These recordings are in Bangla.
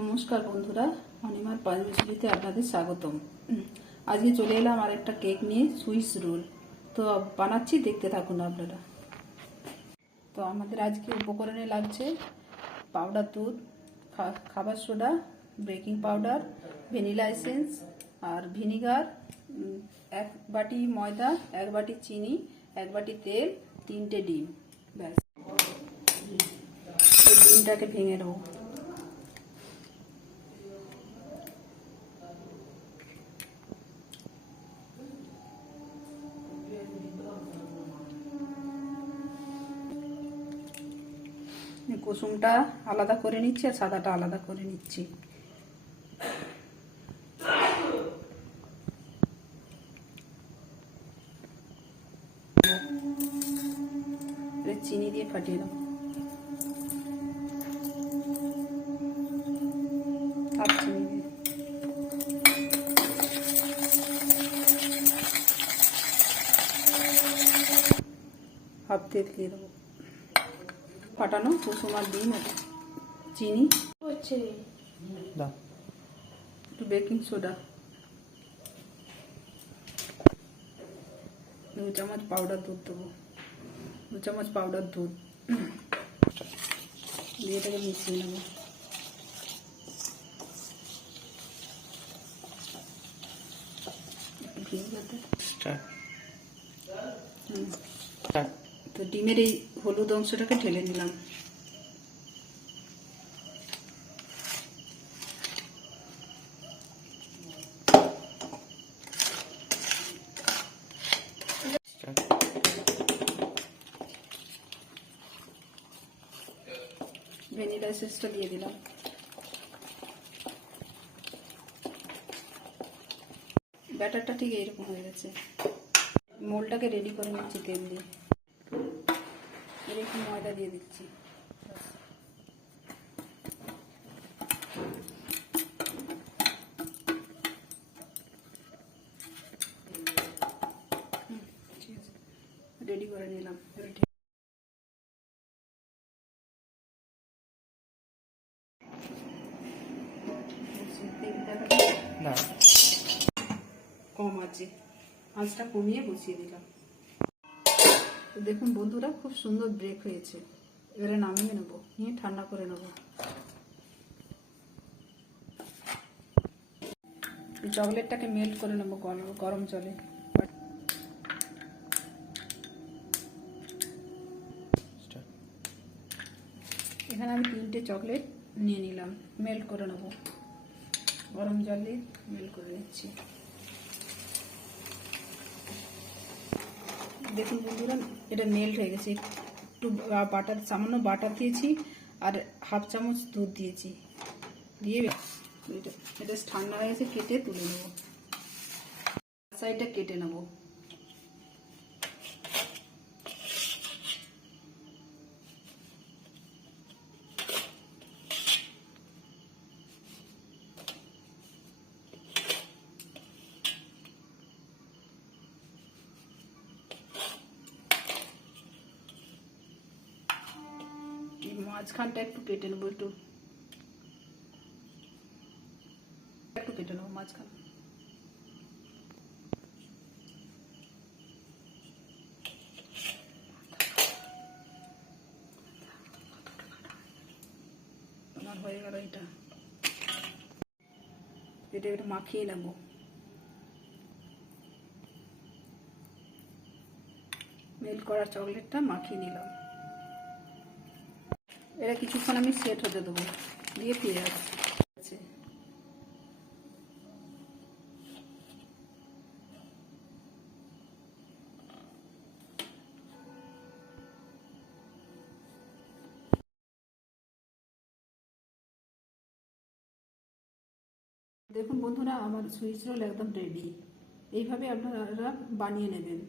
নমস্কার বন্ধুরা, অনিমার পাঁচমিশালিতে আপনাদের স্বাগতম। আজকে চলে এলাম আর একটা কেক নিয়ে, সুইস রোল। তো বানাচ্ছি, দেখতে থাকুন আপনারা। তো আমাদের আজকে উপকরণে লাগছে পাউডার দুধ, খাবার soda, baking powder, vanilla essence আর ভিনিগার, 1 বাটি ময়দা, 1 বাটি চিনি, 1 বাটি তেল, 3টে ডিম। ব্যাস, এই ডিমটাকে ভেঙে নেবো। কুসুমটা আলাদা করে নিচ্ছি আর সাদাটা আলাদা করে নিচ্ছি। চিনি দিয়ে ফাটিয়ে দেবো। চিনি দিয়ে হাফ তেল দিয়ে দেবো। ফাটানো কুসুম আর ডিম, চিনি, একটু বেকিং সোডা, 2 চামচ পাউডার দুধ দেবো, 2 চামচ পাউডার দুধ দিয়ে এটাকে মিশিয়ে নেবো। তো ডিমের এই হলুদ অংশটাকে ঢেলে নিলাম। ভ্যানিলা এসেন্সটা দিয়ে দিলাম। ব্যাটারটা ঠিক এইরকম হয়ে গেছে। মোলটাকে রেডি করে নিচ্ছি তেল দিয়ে। এরকম ময়দা দিয়ে দিচ্ছি। রেডি করে নিলাম। কম আছে, আঁচটা কমিয়ে বসিয়ে দিলাম। তো দেখুন বন্ধুরা, খুব সুন্দর ব্রেক হয়েছে। এবারে নামিয়ে নেবো, নিয়ে ঠান্ডা করে নেবো। চকলেটটাকে মেল্ট করে নেবো গরম জলে। এখানে আমি 3টে চকলেট নিয়ে নিলাম, মেল্ট করে নেবো। গরম জলে মেল্ট করে নিচ্ছি। দেখুন বন্ধুরা, এটা মেল্ট হয়ে গেছে। একটু বাটার, সামান্য বাটার দিয়েছি আর হাফ চামচ দুধ দিয়েছি। দিয়ে এটা ঠান্ডা হয়ে গেছে, কেটে তুলে নেবো। সাইডটা কেটে নেবো। মাঝখানটা একটু কেটে নেবো, একটু কেটে নেবো মাঝখান। আমার হয়ে গেল এটা। এটা মাখিয়ে নেবো। মেল্ট করা চকলেটটা মাখিয়ে নিলাম। এটা কিছুক্ষণ আমি সেট হতে দেবো, দিয়ে ফিরে আসছি। দেখুন বন্ধুরা, আমার সুইচ রোল একদম রেডি। এইভাবে আপনারা বানিয়ে নেবেন।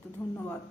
তো ধন্যবাদ।